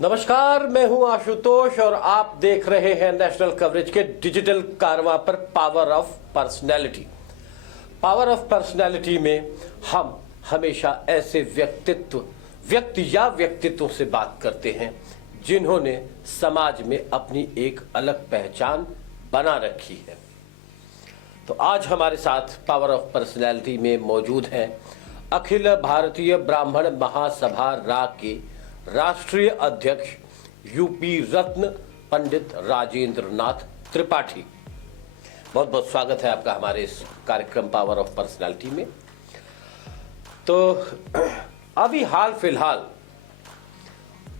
नमस्कार, मैं हूं आशुतोष और आप देख रहे हैं नेशनल कवरेज के डिजिटल कारवां पर power of personality. Power of personality में हम हमेशा ऐसे व्यक्तित्व से बात करते हैं जिन्होंने समाज में अपनी एक अलग पहचान बना रखी है। तो आज हमारे साथ पावर ऑफ पर्सनैलिटी में मौजूद हैं अखिल भारतीय ब्राह्मण महासभा रा के राष्ट्रीय अध्यक्ष यूपी रत्न पंडित राजेंद्र नाथ त्रिपाठी। बहुत बहुत स्वागत है आपका हमारे इस कार्यक्रम पावर ऑफ पर्सनैलिटी में। तो अभी हाल फिलहाल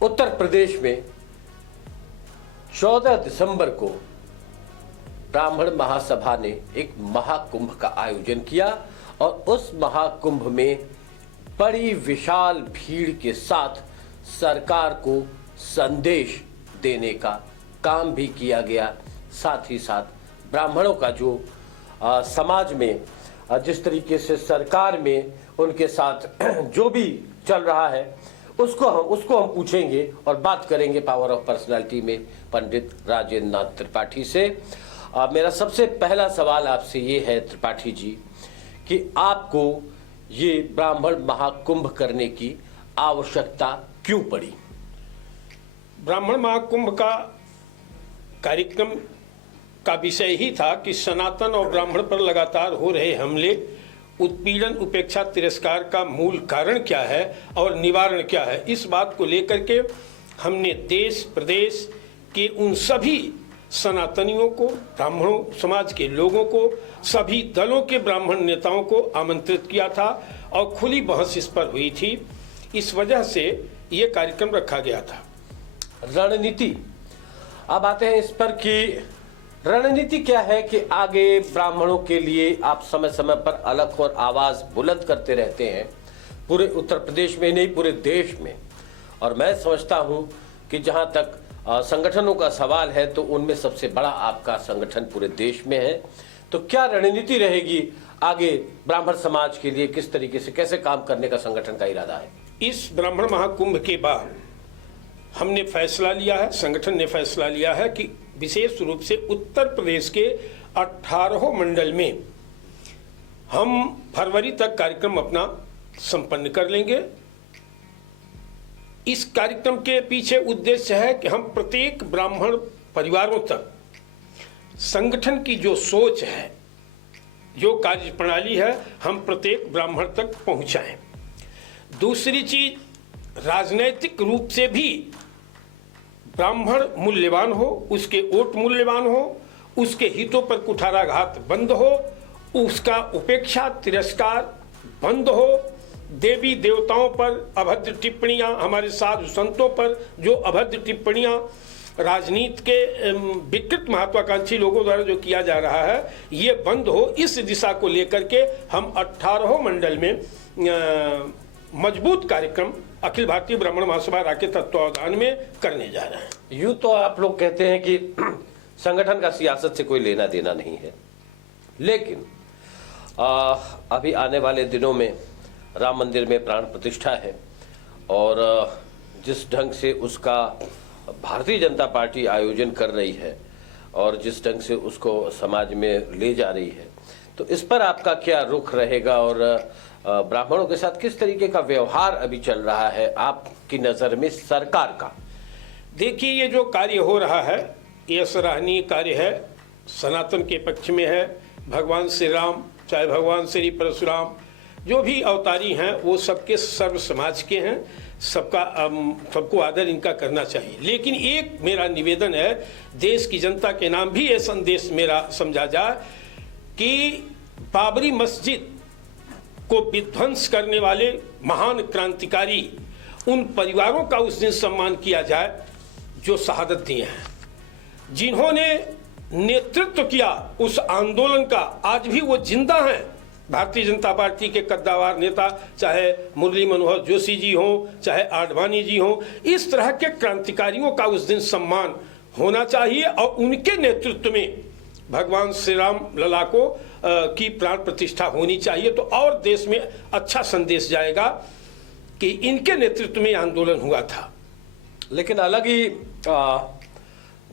उत्तर प्रदेश में 14 दिसंबर को ब्राह्मण महासभा ने एक महाकुंभ का आयोजन किया और उस महाकुंभ में बड़ी विशाल भीड़ के साथ सरकार को संदेश देने का काम भी किया गया। साथ ही साथ ब्राह्मणों का जो समाज में जिस तरीके से सरकार में उनके साथ जो भी चल रहा है उसको हम पूछेंगे और बात करेंगे पावर ऑफ पर्सनैलिटी में पंडित राजेंद्र नाथ त्रिपाठी से। मेरा सबसे पहला सवाल आपसे ये है त्रिपाठी जी कि आपको ये ब्राह्मण महाकुंभ करने की आवश्यकता क्यों पड़ी? ब्राह्मण महाकुंभ का कार्यक्रम का विषय ही था कि सनातन और ब्राह्मण पर लगातार हो रहे हमले, उत्पीड़न, उपेक्षा, तिरस्कार का मूल कारण क्या है और निवारण क्या है, इस बात को लेकर के हमने देश प्रदेश के उन सभी सनातनियों को, ब्राह्मणों समाज के लोगों को, सभी दलों के ब्राह्मण नेताओं को आमंत्रित किया था और खुली बहस इस पर हुई थी। इस वजह से ये कार्यक्रम रखा गया था। रणनीति, अब आते हैं इस पर कि रणनीति क्या है कि आगे ब्राह्मणों के लिए आप समय समय पर अलग और आवाज बुलंद करते रहते हैं, पूरे उत्तर प्रदेश में नहीं पूरे देश में। और मैं समझता हूं कि जहां तक संगठनों का सवाल है तो उनमें सबसे बड़ा आपका संगठन पूरे देश में है। तो क्या रणनीति रहेगी आगे ब्राह्मण समाज के लिए, किस तरीके से कैसे काम करने का संगठन का इरादा है? इस ब्राह्मण महाकुंभ के बाद हमने फैसला लिया है, संगठन ने फैसला लिया है कि विशेष रूप से उत्तर प्रदेश के 18 मंडल में हम फरवरी तक कार्यक्रम अपना संपन्न कर लेंगे। इस कार्यक्रम के पीछे उद्देश्य है कि हम प्रत्येक ब्राह्मण परिवारों तक संगठन की जो सोच है, जो कार्य प्रणाली है, हम प्रत्येक ब्राह्मण तक पहुंचाएं। दूसरी चीज, राजनैतिक रूप से भी ब्राह्मण मूल्यवान हो, उसके वोट मूल्यवान हो, उसके हितों पर कुठाराघात बंद हो, उसका उपेक्षा तिरस्कार बंद हो, देवी देवताओं पर अभद्र टिप्पणियां, हमारे साधु संतों पर जो अभद्र टिप्पणियां राजनीति के विकृत महत्वाकांक्षी लोगों द्वारा जो किया जा रहा है, ये बंद हो। इस दिशा को लेकर के हम 18 मंडल में मजबूत कार्यक्रम अखिल भारतीय ब्राह्मण महासभा रा के तत्वावधान में करने जा रहे हैं। यूं तो आप लोग कहते हैं कि संगठन का सियासत से कोई लेना देना नहीं है, लेकिन अभी आने वाले दिनों में राम मंदिर में प्राण प्रतिष्ठा है और जिस ढंग से उसका भारतीय जनता पार्टी आयोजन कर रही है और जिस ढंग से उसको समाज में ले जा रही है, तो इस पर आपका क्या रुख रहेगा और ब्राह्मणों के साथ किस तरीके का व्यवहार अभी चल रहा है आपकी नजर में सरकार का? देखिए, ये जो कार्य हो रहा है ये सराहनीय कार्य है, सनातन के पक्ष में है। भगवान श्री राम, चाहे भगवान श्री परशुराम, जो भी अवतारी हैं वो सबके सर्व समाज के हैं, सबको आदर इनका करना चाहिए। लेकिन एक मेरा निवेदन है, देश की जनता के नाम भी ये संदेश मेरा समझा जाए कि बाबरी मस्जिद को विध्वंस करने वाले महान क्रांतिकारी उन परिवारों का उस दिन सम्मान किया जाए जो शहादत दिए हैं, जिन्होंने नेतृत्व किया उस आंदोलन का। आज भी वो जिंदा हैं, भारतीय जनता पार्टी के कद्दावर नेता, चाहे मुरली मनोहर जोशी जी हों, चाहे आडवाणी जी हों। इस तरह के क्रांतिकारियों का उस दिन सम्मान होना चाहिए और उनके नेतृत्व में भगवान श्री राम लला को की प्राण प्रतिष्ठा होनी चाहिए। तो और देश में अच्छा संदेश जाएगा कि इनके नेतृत्व में आंदोलन हुआ था लेकिन अलग ही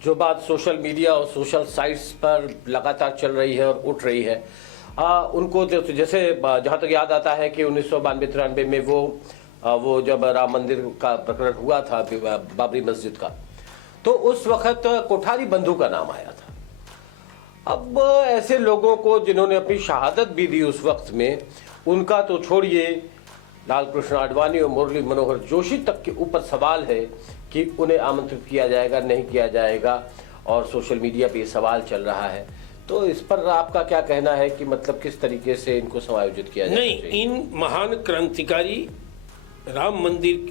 जो बात सोशल मीडिया और सोशल साइट्स पर लगातार चल रही है और उठ रही है, उनको जैसे जहाँ तक याद आता है कि 1992-93 में वो जब राम मंदिर का प्रकरण हुआ था बाबरी मस्जिद का, तो उस वक्त कोठारी बंधु का नाम आया था। अब ऐसे लोगों को जिन्होंने अपनी शहादत भी दी उस वक्त में, उनका तो छोड़िए, लाल कृष्ण आडवाणी और मुरली मनोहर जोशी तक के ऊपर सवाल है कि उन्हें आमंत्रित किया जाएगा नहीं किया जाएगा, और सोशल मीडिया पे ये सवाल चल रहा है। तो इस पर आपका क्या कहना है कि मतलब किस तरीके से इनको समायोजित किया जाए? नहीं, इन महान क्रांतिकारी राम मंदिर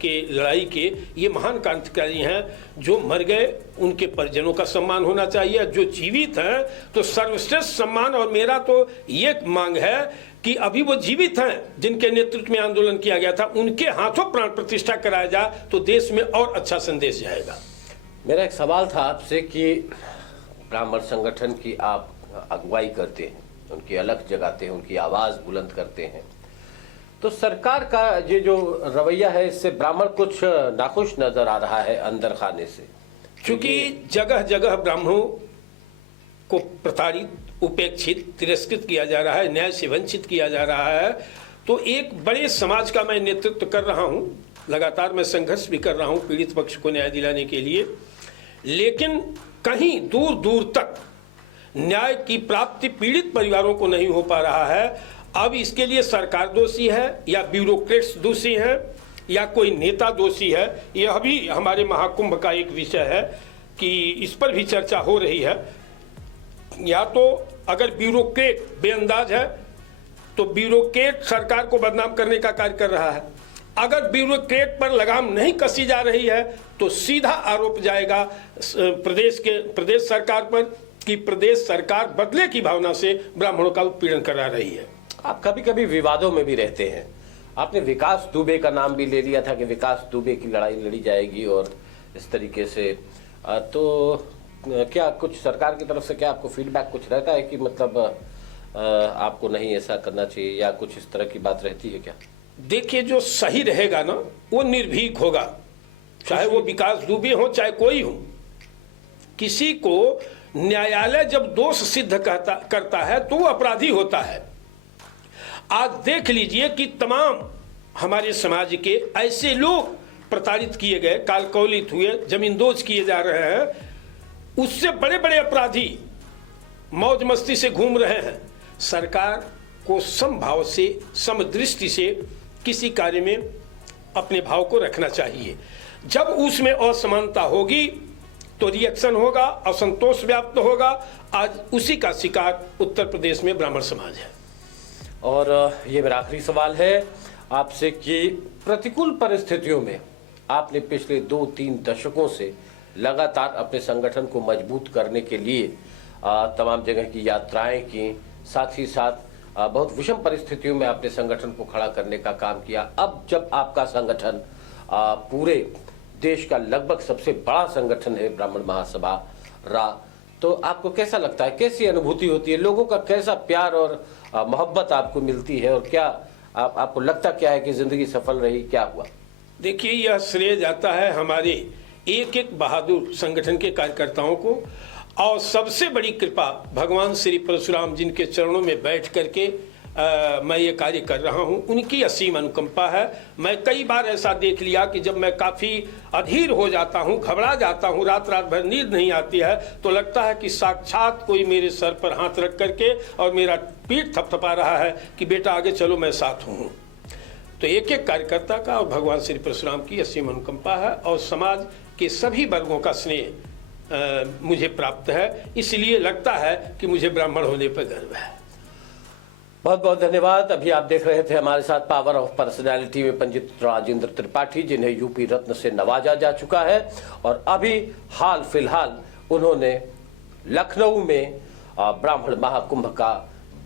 के लड़ाई के ये महान क्रांतिकारी हैं जो मर गए, उनके परिजनों का सम्मान होना चाहिए। जो जीवित हैं तो सर्वश्रेष्ठ सम्मान। और मेरा तो ये मांग है कि अभी वो जीवित हैं जिनके नेतृत्व में आंदोलन किया गया था, उनके हाथों प्राण प्रतिष्ठा कराया जाए तो देश में और अच्छा संदेश जाएगा। मेरा एक सवाल था आपसे कि ब्राह्मण संगठन की आप अगुवाई करते हैं, उनकी अलख जगाते हैं, उनकी आवाज बुलंद करते हैं, तो सरकार का ये जो रवैया है इससे ब्राह्मण कुछ नाखुश नजर आ रहा है अंदर खाने से, क्योंकि जगह जगह ब्राह्मणों को प्रताड़ित, उपेक्षित, तिरस्कृत किया जा रहा है, न्याय से वंचित किया जा रहा है। तो एक बड़े समाज का मैं नेतृत्व कर रहा हूं, लगातार मैं संघर्ष भी कर रहा हूं पीड़ित पक्ष को न्याय दिलाने के लिए, लेकिन कहीं दूर दूर तक न्याय की प्राप्ति पीड़ित परिवारों को नहीं हो पा रहा है। अब इसके लिए सरकार दोषी है या ब्यूरोक्रेट्स दोषी हैं या कोई नेता दोषी है, यह भी हमारे महाकुंभ का एक विषय है कि इस पर भी चर्चा हो रही है। या तो अगर ब्यूरोक्रेट बेअंदाज है तो ब्यूरोक्रेट सरकार को बदनाम करने का कार्य कर रहा है, अगर ब्यूरोक्रेट पर लगाम नहीं कसी जा रही है तो सीधा आरोप जाएगा प्रदेश सरकार पर कि प्रदेश सरकार बदले की भावना से ब्राह्मणों का उत्पीड़न करा रही है। आप कभी कभी विवादों में भी रहते हैं, आपने विकास दुबे का नाम भी ले लिया था कि विकास दुबे की लड़ाई लड़ी जाएगी और इस तरीके से, तो क्या कुछ सरकार की तरफ से क्या आपको फीडबैक कुछ रहता है कि मतलब आपको नहीं ऐसा करना चाहिए या कुछ इस तरह की बात रहती है क्या? देखिए, जो सही रहेगा ना वो निर्भीक होगा, चाहे वो विकास दुबे हो चाहे कोई हो। किसी को न्यायालय जब दोष सिद्ध करता है तो वो अपराधी होता है। आज देख लीजिए कि तमाम हमारे समाज के ऐसे लोग प्रताड़ित किए गए, कालकौलित हुए, जमींदोज किए जा रहे हैं, उससे बड़े बड़े अपराधी मौज मस्ती से घूम रहे हैं। सरकार को समभाव से, समदृष्टि से किसी कार्य में अपने भाव को रखना चाहिए। जब उसमें असमानता होगी तो रिएक्शन होगा, असंतोष व्याप्त होगा। आज उसी का शिकार उत्तर प्रदेश में ब्राह्मण समाज है। और ये मेरा आखिरी सवाल है आपसे कि प्रतिकूल परिस्थितियों में आपने पिछले 2-3 दशकों से लगातार अपने संगठन को मजबूत करने के लिए तमाम जगह की यात्राएं की, साथ ही साथ बहुत विषम परिस्थितियों में अपने संगठन को खड़ा करने का काम किया। अब जब आपका संगठन पूरे देश का लगभग सबसे बड़ा संगठन है ब्राह्मण महासभा रा, तो आपको कैसा लगता है, कैसी अनुभूति होती है, लोगों का कैसा प्यार और मोहब्बत आपको मिलती है, और क्या आपको लगता क्या है कि जिंदगी सफल रही, क्या हुआ? देखिए, यह श्रेय जाता है हमारे एक एक बहादुर संगठन के कार्यकर्ताओं को, और सबसे बड़ी कृपा भगवान श्री परशुराम जिनके चरणों में बैठ करके मैं ये कार्य कर रहा हूँ, उनकी असीम अनुकंपा है। मैं कई बार ऐसा देख लिया कि जब मैं काफ़ी अधीर हो जाता हूँ, घबरा जाता हूँ, रात रात भर नींद नहीं आती है, तो लगता है कि साक्षात कोई मेरे सर पर हाथ रख करके और मेरा पीठ थपथपा रहा है कि बेटा आगे चलो, मैं साथ हूँ। तो एक एक कार्यकर्ता का और भगवान श्री परशुराम की असीम अनुकंपा है, और समाज के सभी वर्गों का स्नेह मुझे प्राप्त है। इसलिए लगता है कि मुझे ब्राह्मण होने पर गर्व है। बहुत बहुत धन्यवाद। अभी आप देख रहे थे हमारे साथ पावर ऑफ पर्सनैलिटी में पंडित राजेंद्र त्रिपाठी, जिन्हें यूपी रत्न से नवाजा जा चुका है, और अभी हाल फिलहाल उन्होंने लखनऊ में ब्राह्मण महाकुंभ का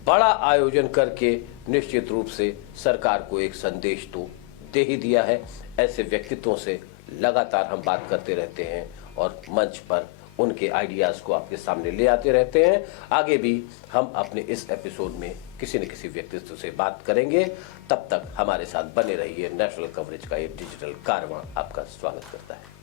बड़ा आयोजन करके निश्चित रूप से सरकार को एक संदेश तो दे ही दिया है। ऐसे व्यक्तित्वों से लगातार हम बात करते रहते हैं और मंच पर उनके आइडियाज को आपके सामने ले आते रहते हैं। आगे भी हम अपने इस एपिसोड में किसी न किसी व्यक्तित्व से बात करेंगे। तब तक हमारे साथ बने रहिए। नेशनल कवरेज का ये डिजिटल कारवां आपका स्वागत करता है।